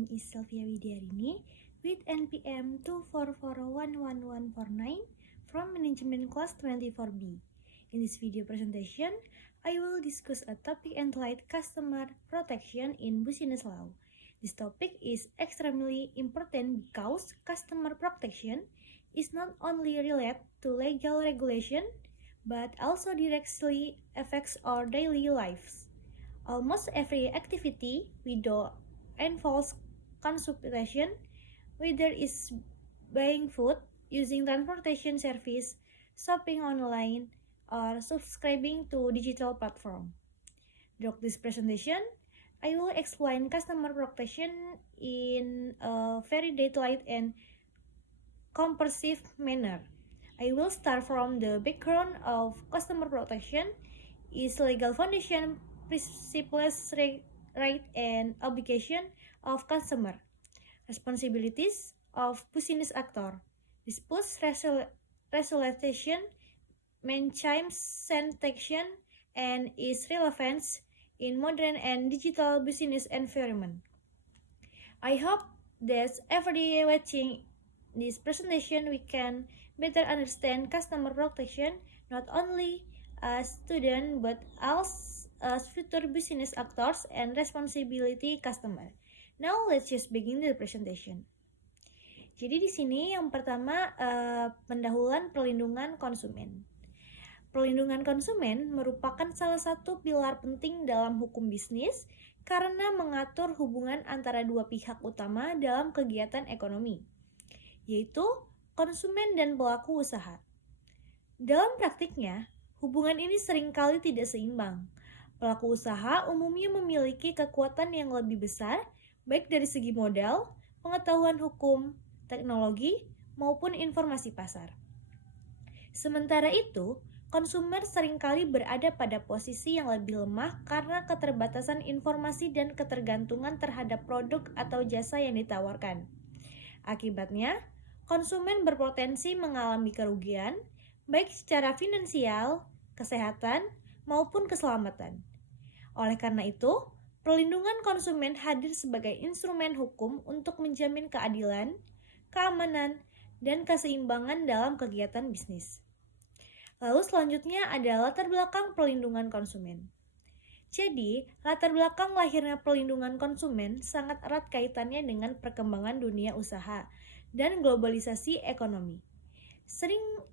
name is Sylvia Widyarini with NPM 2441149 from Management Class 24B. In this video presentation, I will discuss a topic entitled Customer Protection in Business Law. This topic is extremely important because customer protection is not only related to legal regulation, but also directly affects our daily lives. Almost every activity we do involves consumption, whether it's buying food, using transportation service, shopping online, or subscribing to digital platform. During this presentation, I will explain customer protection in a very detailed and comprehensive manner. I will start from the background of customer protection, its legal foundation, principles, right and obligation of consumer, responsibilities of business actor, dispute resolution, mechanism sanction, and its relevance in modern and digital business environment. I hope that every day watching this presentation we can better understand customer protection not only as students but also as future business actors and responsibility customer. Now let's just begin the presentation. Jadi di sini yang pertama pendahuluan perlindungan konsumen. Perlindungan konsumen merupakan salah satu pilar penting dalam hukum bisnis karena mengatur hubungan antara dua pihak utama dalam kegiatan ekonomi, yaitu konsumen dan pelaku usaha. Dalam praktiknya, hubungan ini seringkali tidak seimbang. Pelaku usaha umumnya memiliki kekuatan yang lebih besar, baik dari segi modal, pengetahuan hukum, teknologi, maupun informasi pasar. Sementara itu, konsumer seringkali berada pada posisi yang lebih lemah karena keterbatasan informasi dan ketergantungan terhadap produk atau jasa yang ditawarkan. Akibatnya, konsumen berpotensi mengalami kerugian, baik secara finansial, kesehatan, maupun keselamatan. Oleh karena itu, perlindungan konsumen hadir sebagai instrumen hukum untuk menjamin keadilan, keamanan, dan keseimbangan dalam kegiatan bisnis. Lalu selanjutnya ada latar belakang perlindungan konsumen. Jadi, latar belakang lahirnya perlindungan konsumen sangat erat kaitannya dengan perkembangan dunia usaha dan globalisasi ekonomi.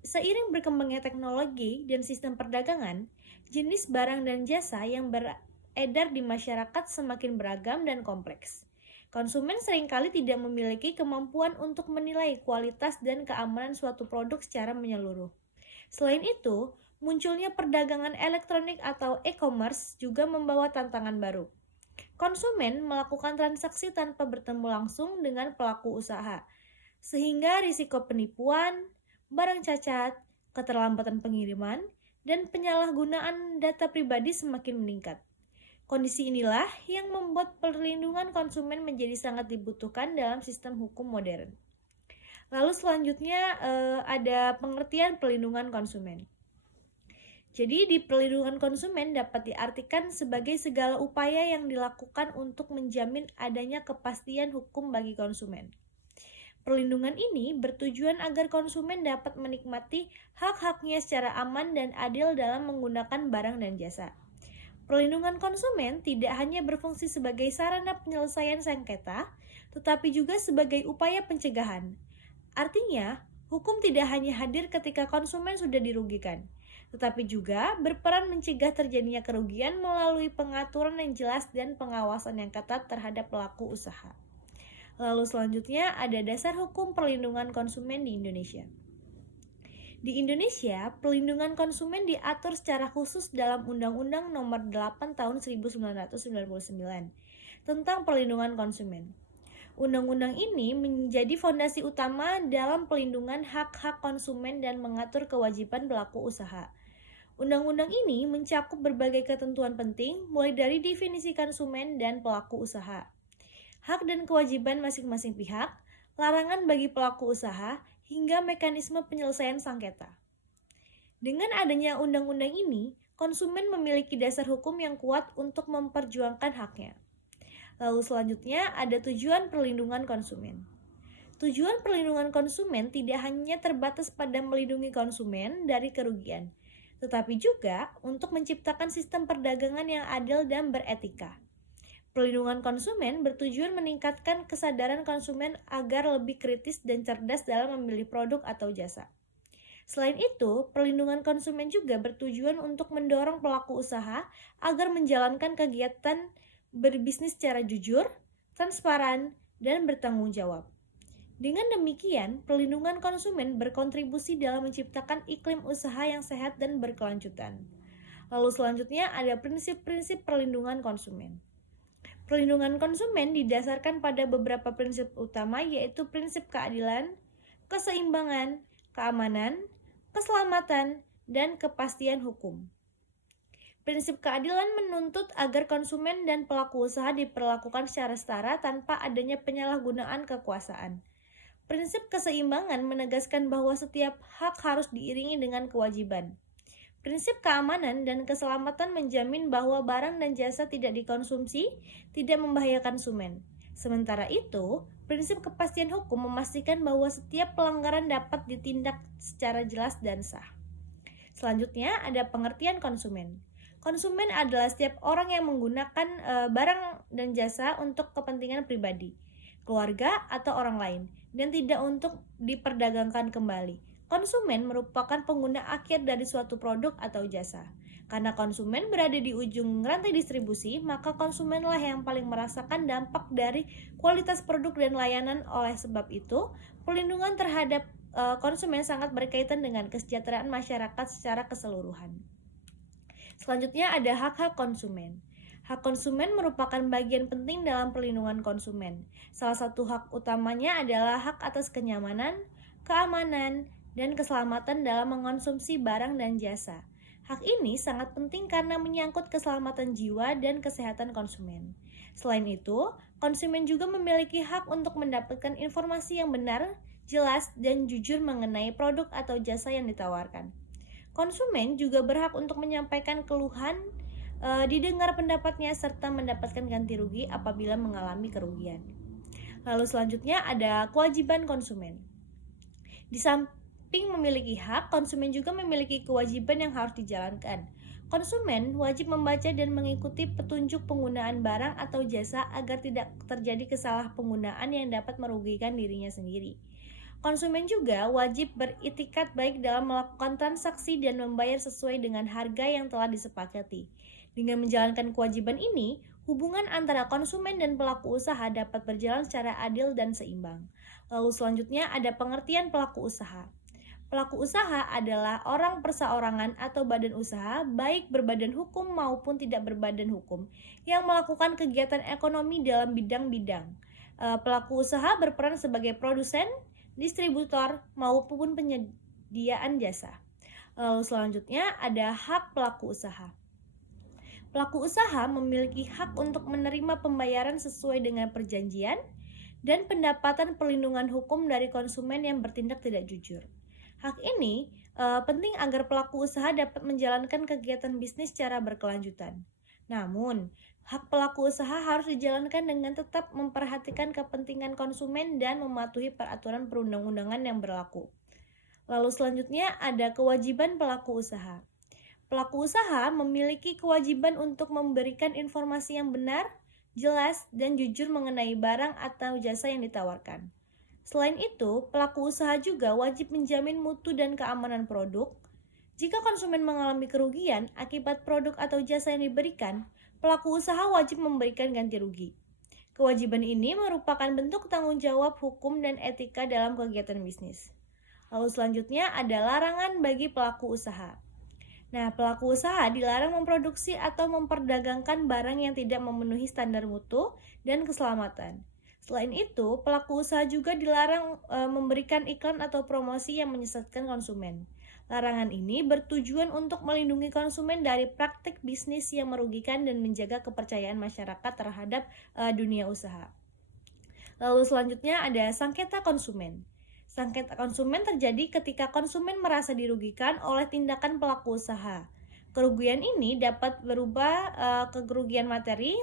Seiring berkembangnya teknologi dan sistem perdagangan, jenis barang dan jasa yang beredar di masyarakat semakin beragam dan kompleks. Konsumen seringkali tidak memiliki kemampuan untuk menilai kualitas dan keamanan suatu produk secara menyeluruh. Selain itu, munculnya perdagangan elektronik atau e-commerce juga membawa tantangan baru. Konsumen melakukan transaksi tanpa bertemu langsung dengan pelaku usaha, sehingga risiko penipuan, barang cacat, keterlambatan pengiriman, dan penyalahgunaan data pribadi semakin meningkat. Kondisi inilah yang membuat perlindungan konsumen menjadi sangat dibutuhkan dalam sistem hukum modern. Lalu selanjutnya ada pengertian perlindungan konsumen. Jadi di perlindungan konsumen dapat diartikan sebagai segala upaya yang dilakukan untuk menjamin adanya kepastian hukum bagi konsumen. Perlindungan ini bertujuan agar konsumen dapat menikmati hak-haknya secara aman dan adil dalam menggunakan barang dan jasa. Perlindungan konsumen tidak hanya berfungsi sebagai sarana penyelesaian sengketa, tetapi juga sebagai upaya pencegahan. Artinya, hukum tidak hanya hadir ketika konsumen sudah dirugikan, tetapi juga berperan mencegah terjadinya kerugian melalui pengaturan yang jelas dan pengawasan yang ketat terhadap pelaku usaha. Lalu selanjutnya ada dasar hukum perlindungan konsumen di Indonesia. Di Indonesia, perlindungan konsumen diatur secara khusus dalam Undang-Undang Nomor 8 Tahun 1999 tentang perlindungan konsumen. Undang-undang ini menjadi fondasi utama dalam pelindungan hak-hak konsumen dan mengatur kewajiban pelaku usaha. Undang-undang ini mencakup berbagai ketentuan penting, mulai dari definisi konsumen dan pelaku usaha, hak dan kewajiban masing-masing pihak, larangan bagi pelaku usaha, hingga mekanisme penyelesaian sengketa. Dengan adanya undang-undang ini, konsumen memiliki dasar hukum yang kuat untuk memperjuangkan haknya. Lalu selanjutnya ada tujuan perlindungan konsumen. Tujuan perlindungan konsumen tidak hanya terbatas pada melindungi konsumen dari kerugian, tetapi juga untuk menciptakan sistem perdagangan yang adil dan beretika. Perlindungan konsumen bertujuan meningkatkan kesadaran konsumen agar lebih kritis dan cerdas dalam memilih produk atau jasa. Selain itu, perlindungan konsumen juga bertujuan untuk mendorong pelaku usaha agar menjalankan kegiatan berbisnis secara jujur, transparan, dan bertanggung jawab. Dengan demikian, perlindungan konsumen berkontribusi dalam menciptakan iklim usaha yang sehat dan berkelanjutan. Lalu selanjutnya ada prinsip-prinsip perlindungan konsumen. Perlindungan konsumen didasarkan pada beberapa prinsip utama, yaitu prinsip keadilan, keseimbangan, keamanan, keselamatan, dan kepastian hukum. Prinsip keadilan menuntut agar konsumen dan pelaku usaha diperlakukan secara setara tanpa adanya penyalahgunaan kekuasaan. Prinsip keseimbangan menegaskan bahwa setiap hak harus diiringi dengan kewajiban. Prinsip keamanan dan keselamatan menjamin bahwa barang dan jasa tidak dikonsumsi, tidak membahayakan konsumen. Sementara itu, prinsip kepastian hukum memastikan bahwa setiap pelanggaran dapat ditindak secara jelas dan sah. Selanjutnya ada pengertian konsumen. Konsumen adalah setiap orang yang menggunakan barang dan jasa untuk kepentingan pribadi, keluarga, atau orang lain, dan tidak untuk diperdagangkan kembali. Konsumen merupakan pengguna akhir dari suatu produk atau jasa. Karena konsumen berada di ujung rantai distribusi, maka konsumenlah yang paling merasakan dampak dari kualitas produk dan layanan. Oleh sebab itu, perlindungan terhadap konsumen sangat berkaitan dengan kesejahteraan masyarakat secara keseluruhan. Selanjutnya ada hak-hak konsumen. Hak konsumen merupakan bagian penting dalam perlindungan konsumen. Salah satu hak utamanya adalah hak atas kenyamanan, keamanan, dan keselamatan dalam mengonsumsi barang dan jasa. Hak ini sangat penting karena menyangkut keselamatan jiwa dan kesehatan konsumen. Selain itu, konsumen juga memiliki hak untuk mendapatkan informasi yang benar, jelas, dan jujur mengenai produk atau jasa yang ditawarkan. Konsumen juga berhak untuk menyampaikan keluhan, didengar pendapatnya, serta mendapatkan ganti rugi apabila mengalami kerugian. Lalu selanjutnya ada kewajiban konsumen. Di samping memiliki hak, konsumen juga memiliki kewajiban yang harus dijalankan. Konsumen wajib membaca dan mengikuti petunjuk penggunaan barang atau jasa agar tidak terjadi kesalahpenggunaan yang dapat merugikan dirinya sendiri. Konsumen juga wajib beritikat baik dalam melakukan transaksi dan membayar sesuai dengan harga yang telah disepakati. Dengan menjalankan kewajiban ini, hubungan antara konsumen dan pelaku usaha dapat berjalan secara adil dan seimbang. Lalu selanjutnya ada pengertian pelaku usaha. Pelaku usaha adalah orang perseorangan atau badan usaha, baik berbadan hukum maupun tidak berbadan hukum, yang melakukan kegiatan ekonomi dalam bidang-bidang. Pelaku usaha berperan sebagai produsen, distributor, maupun penyediaan jasa. Lalu selanjutnya ada hak pelaku usaha. Pelaku usaha memiliki hak untuk menerima pembayaran sesuai dengan perjanjian dan pendapatan perlindungan hukum dari konsumen yang bertindak tidak jujur. Hak ini penting agar pelaku usaha dapat menjalankan kegiatan bisnis secara berkelanjutan. Namun, hak pelaku usaha harus dijalankan dengan tetap memperhatikan kepentingan konsumen dan mematuhi peraturan perundang-undangan yang berlaku. Lalu selanjutnya ada kewajiban pelaku usaha. Pelaku usaha memiliki kewajiban untuk memberikan informasi yang benar, jelas, dan jujur mengenai barang atau jasa yang ditawarkan. Selain itu, pelaku usaha juga wajib menjamin mutu dan keamanan produk. Jika konsumen mengalami kerugian akibat produk atau jasa yang diberikan, pelaku usaha wajib memberikan ganti rugi. Kewajiban ini merupakan bentuk tanggung jawab hukum dan etika dalam kegiatan bisnis. Lalu selanjutnya ada larangan bagi pelaku usaha. Nah, pelaku usaha dilarang memproduksi atau memperdagangkan barang yang tidak memenuhi standar mutu dan keselamatan. Selain itu, pelaku usaha juga dilarang memberikan iklan atau promosi yang menyesatkan konsumen. Larangan ini bertujuan untuk melindungi konsumen dari praktik bisnis yang merugikan dan menjaga kepercayaan masyarakat terhadap dunia usaha. Lalu selanjutnya ada sengketa konsumen. Sengketa konsumen terjadi ketika konsumen merasa dirugikan oleh tindakan pelaku usaha. Kerugian ini dapat berupa kerugian materi,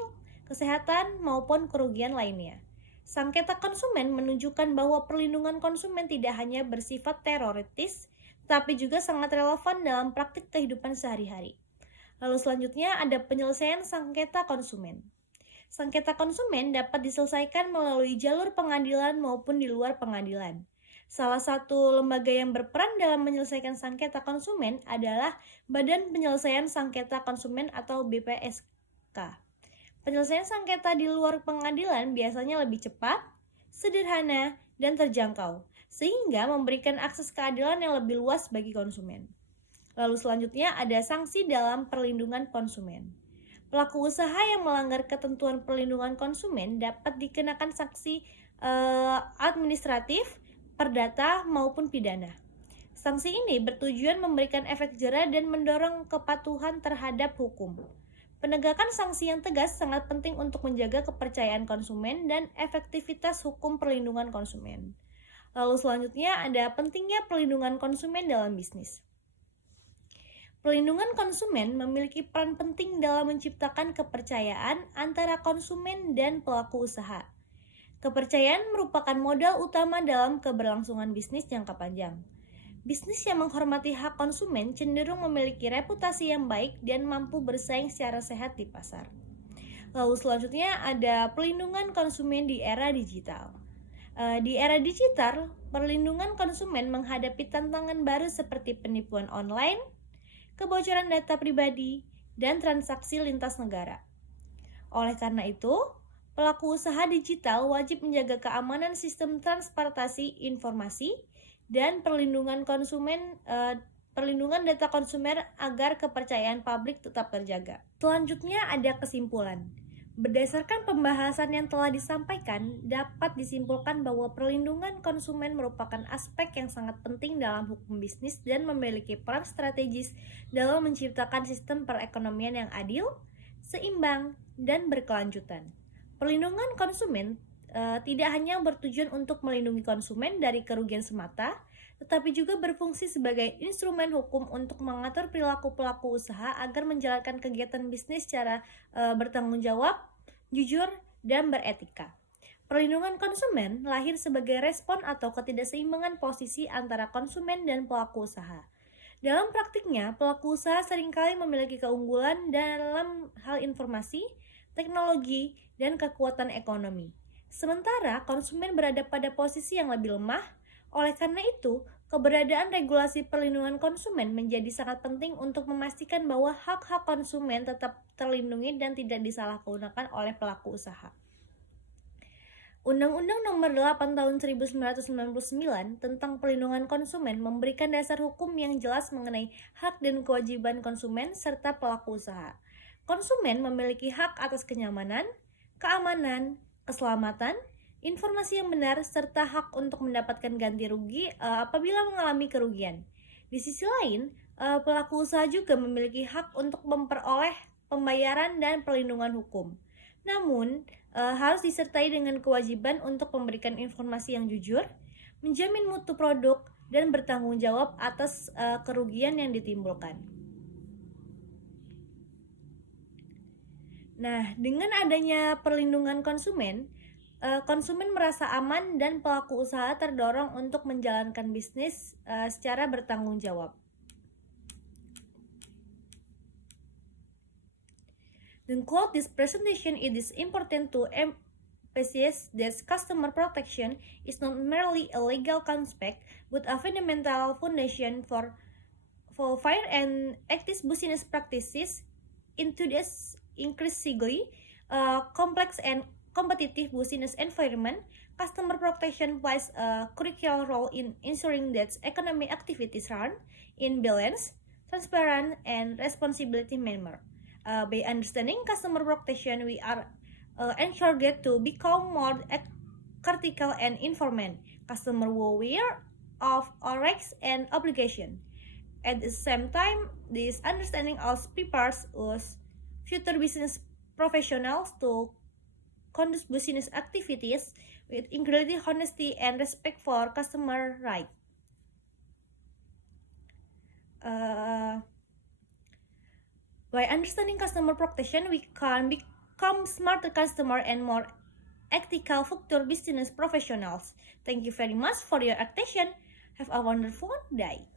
kesehatan, maupun kerugian lainnya. Sengketa konsumen menunjukkan bahwa perlindungan konsumen tidak hanya bersifat teoritis, tetapi juga sangat relevan dalam praktik kehidupan sehari-hari. Lalu selanjutnya ada penyelesaian sengketa konsumen. Sengketa konsumen dapat diselesaikan melalui jalur pengadilan maupun di luar pengadilan. Salah satu lembaga yang berperan dalam menyelesaikan sengketa konsumen adalah Badan Penyelesaian Sengketa Konsumen atau BPSK. Penyelesaian sengketa di luar pengadilan biasanya lebih cepat, sederhana, dan terjangkau, sehingga memberikan akses keadilan yang lebih luas bagi konsumen. Lalu selanjutnya ada sanksi dalam perlindungan konsumen. Pelaku usaha yang melanggar ketentuan perlindungan konsumen dapat dikenakan sanksi administratif, perdata, maupun pidana. Sanksi ini bertujuan memberikan efek jera dan mendorong kepatuhan terhadap hukum. Penegakan sanksi yang tegas sangat penting untuk menjaga kepercayaan konsumen dan efektivitas hukum perlindungan konsumen. Lalu selanjutnya ada pentingnya perlindungan konsumen dalam bisnis. Perlindungan konsumen memiliki peran penting dalam menciptakan kepercayaan antara konsumen dan pelaku usaha. Kepercayaan merupakan modal utama dalam keberlangsungan bisnis jangka panjang. Bisnis yang menghormati hak konsumen cenderung memiliki reputasi yang baik dan mampu bersaing secara sehat di pasar. Lalu selanjutnya ada perlindungan konsumen di era digital. Di era digital, perlindungan konsumen menghadapi tantangan baru seperti penipuan online, kebocoran data pribadi, dan transaksi lintas negara. Oleh karena itu, pelaku usaha digital wajib menjaga keamanan sistem transportasi informasi dan perlindungan data konsumen agar kepercayaan publik tetap terjaga. Selanjutnya ada kesimpulan. Berdasarkan pembahasan yang telah disampaikan, dapat disimpulkan bahwa perlindungan konsumen merupakan aspek yang sangat penting dalam hukum bisnis dan memiliki peran strategis dalam menciptakan sistem perekonomian yang adil, seimbang, dan berkelanjutan. Perlindungan konsumen tidak hanya bertujuan untuk melindungi konsumen dari kerugian semata, tetapi juga berfungsi sebagai instrumen hukum untuk mengatur perilaku pelaku usaha agar menjalankan kegiatan bisnis secara bertanggung jawab, jujur, dan beretika. Perlindungan konsumen lahir sebagai respon atau ketidakseimbangan posisi antara konsumen dan pelaku usaha. Dalam praktiknya, pelaku usaha seringkali memiliki keunggulan dalam hal informasi, teknologi, dan kekuatan ekonomi. Sementara konsumen berada pada posisi yang lebih lemah. Oleh karena itu, keberadaan regulasi perlindungan konsumen menjadi sangat penting untuk memastikan bahwa hak-hak konsumen tetap terlindungi dan tidak disalahgunakan oleh pelaku usaha. Undang-Undang Nomor 8 Tahun 1999 tentang Perlindungan Konsumen memberikan dasar hukum yang jelas mengenai hak dan kewajiban konsumen serta pelaku usaha. Konsumen memiliki hak atas kenyamanan, keamanan, keselamatan, informasi yang benar, serta hak untuk mendapatkan ganti rugi apabila mengalami kerugian. Di sisi lain, pelaku usaha juga memiliki hak untuk memperoleh pembayaran dan perlindungan hukum. Namun, harus disertai dengan kewajiban untuk memberikan informasi yang jujur, menjamin mutu produk, dan bertanggung jawab atas kerugian yang ditimbulkan. Nah, dengan adanya perlindungan konsumen, konsumen merasa aman dan pelaku usaha terdorong untuk menjalankan bisnis secara bertanggung jawab. To quote this presentation, it is important to emphasize that customer protection is not merely a legal concept, but a fundamental foundation for fair and ethical business practices in today's increasingly complex and competitive business environment. Customer protection plays a critical role in ensuring that economic activities run in balanced, transparent, and responsibility manner. By understanding customer protection, we are encouraged to become more critical and informed customer aware of our rights and obligations. At the same time, this understanding also prepares us future business professionals to conduct business activities with integrity, honesty, and respect for customer rights. By understanding customer protection, we can become smarter customer and more ethical future business professionals. Thank you very much for your attention. Have a wonderful day.